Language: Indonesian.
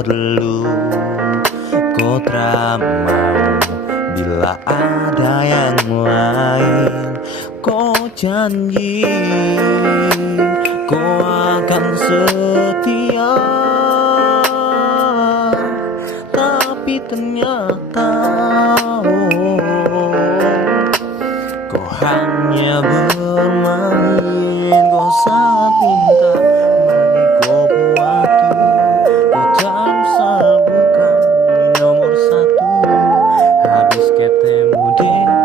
perlu. Kau tak mau bila ada yang lain. Kau janji kau akan setia, tapi ternyata kau hanya bermain.